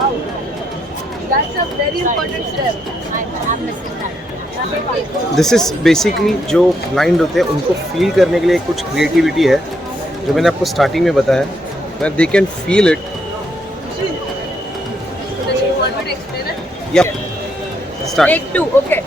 That's a very important step. I'm missing that. This is basically जो blind होते हैं उनको फील करने के लिए कुछ क्रिएटिविटी है जो मैंने आपको स्टार्टिंग में बताया, where they can feel it. So you want me to explain it? Yep. Start. Take two. Okay.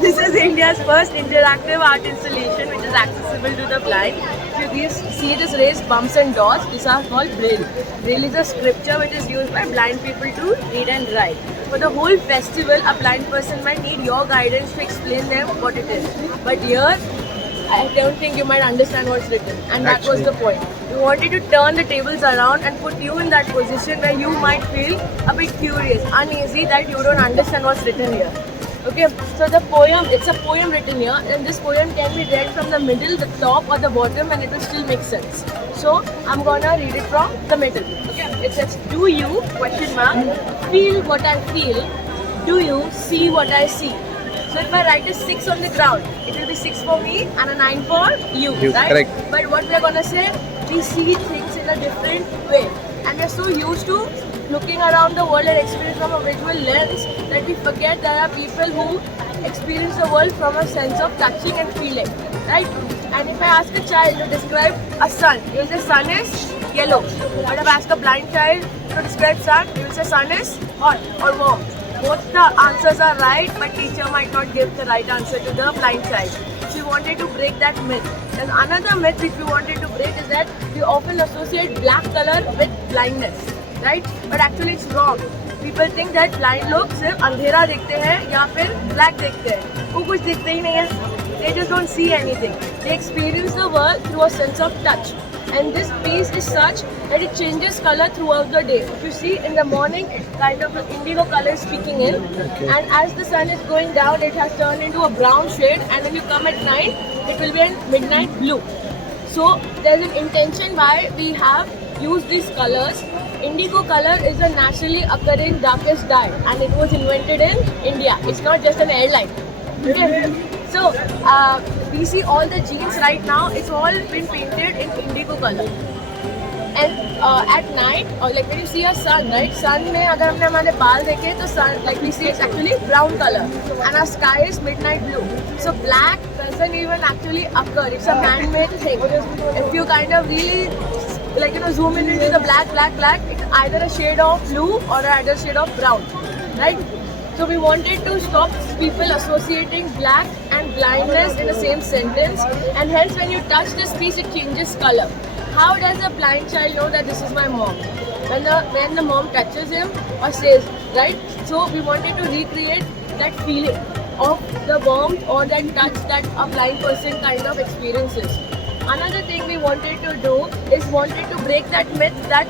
This is India's first interactive art installation which is accessible to the blind. If you see this raised bumps and dots, these are called Braille. Braille is a scripture which is used by blind people to read and write. For the whole festival, a blind person might need your guidance to explain them what it is. But here, I don't think you might understand what's written. And that was the point. We wanted to turn the tables around and put you in that position where you might feel a bit curious, uneasy that you don't understand what's written here. Okay, so the poem, it's a poem written here, and this poem can be read from the middle, the top or the bottom, and it will still make sense. So I'm gonna read it from the middle. Okay, it says, do you, question mark, feel what I feel? Do you see what I see? So if I write a 6 on the ground, it will be 6 for me and a 9 for you, right? Correct. But what we are gonna say, we see things in a different way, and we're so used to looking around the world and experience from a visual lens that we forget there are people who experience the world from a sense of touching and feeling, right? And if I ask a child to describe a sun, he will say sun is yellow. But if I ask a blind child to describe sun, he will say sun is hot or warm. Both the answers are right, but teacher might not give the right answer to the blind child. So we wanted to break that myth. And another myth which we wanted to break is that we often associate black color with blindness, right? But actually it's wrong. People think that blind लोग सिर्फ अंधेरा देखते हैं या फिर black देखते हैं. वो कुछ देखते ही नहीं है. They just don't see anything. They experience the world through a sense of touch. And this piece is such that it changes color throughout the day. If you see in the morning, it's kind of an indigo color speaking in, and as the sun is going down, it has turned into a brown shade, and when you come at night, it will be a midnight blue. So there's an intention why we have used these colors. Indigo color is a naturally occurring darkest dye, and it was invented in India. It's not just an airline. Okay. So we see all the jeans right now. It's all been painted in indigo color. And at night, or like when you see a sun, right? Sun में अगर हमने हमारे बाल देखे तो sun, like we see it's actually brown color, and our sky is midnight blue. So black doesn't even actually occur. It's a man-made thing. If you kind of really zoom in into the black, it's either a shade of blue or either a shade of brown, right? So we wanted to stop people associating black and blindness in the same sentence, and hence when you touch this piece, it changes color. How does a blind child know that this is my mom? When the mom touches him or says, right? So we wanted to recreate that feeling of the warmth or that touch that a blind person kind of experiences. Another thing we wanted to do is wanted to break that myth that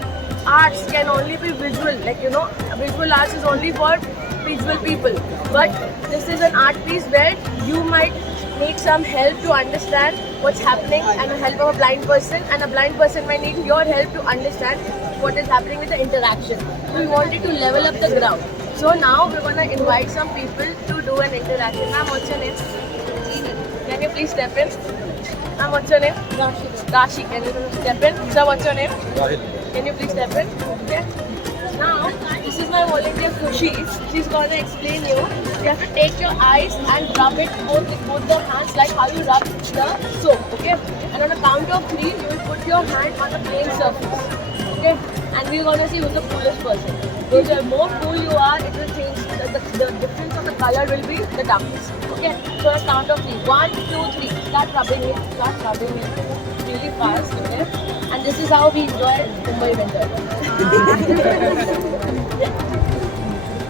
arts can only be visual. Like, you know, visual arts is only for visual people. But this is an art piece where you might need some help to understand what's happening, and the help of a blind person, and a blind person might need your help to understand what is happening with the interaction. So we wanted to level up the ground. So now we're going to invite some people to do an interaction. Ma'am, what's your name? Can you please step in? Ma'am, what's your name? Rashi. Can you step in? Sir, what's your name? Rahil. Can you please step in? Okay. Now, this is my volunteer Khushi. She's going to explain you. You have to take your eyes and rub it with both the hands like how you rub the soap. Okay. And on a count of 3, you will put your hand on a plain surface. Okay. And we're going to see who's the coolest person. So the more cool you are, it will change. The difference of the color will be the darkness. Okay. So on a count of 3. 1, 2, 3. Start rubbing it. Start rubbing it really fast. Okay. And this is how we enjoy Mumbai winter.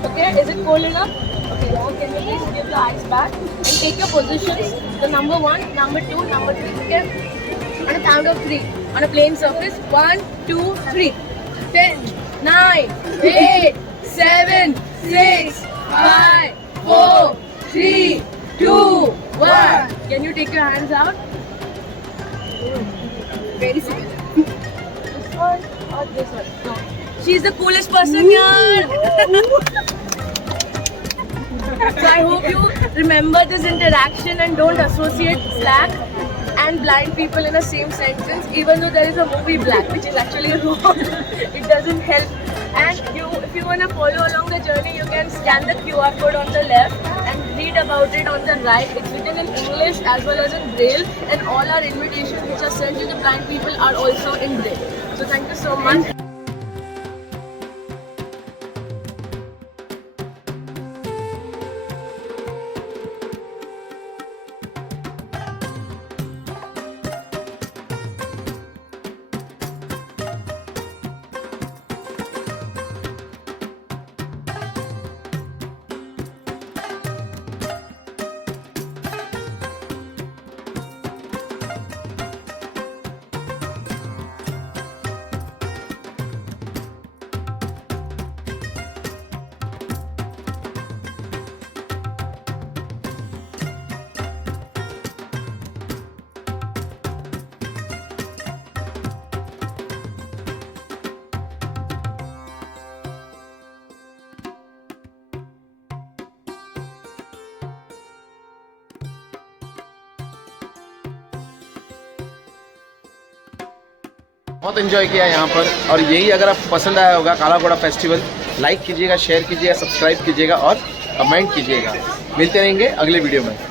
Okay, is it cold enough? Okay, now can you please give the eyes back and take your positions, the number 1, number 2, number 3, okay? On a count of 3, on a plain surface, 1, 2, 3, 10, 9, 8, 7, 6, 5, 4, 3, 2, 1. Can you take your hands out? Very similar. This one or this one? No. She's the coolest person here. So I hope you remember this interaction and don't associate black and blind people in the same sentence, even though there is a movie Black, which is actually wrong. It doesn't help And if you want to follow along the journey, you can scan the QR code on the left and read about it on the right. It's written in English as well as in Braille, and all our invitations which are sent to the blind people are also in Braille. So thank you so much. बहुत enjoy किया यहाँ पर, और यही अगर आपको पसंद आया होगा काला घोड़ा फेस्टिवल, लाइक कीजिएगा, शेयर कीजिएगा, सब्सक्राइब कीजिएगा और कमेंट कीजिएगा। मिलते रहेंगे अगले वीडियो में।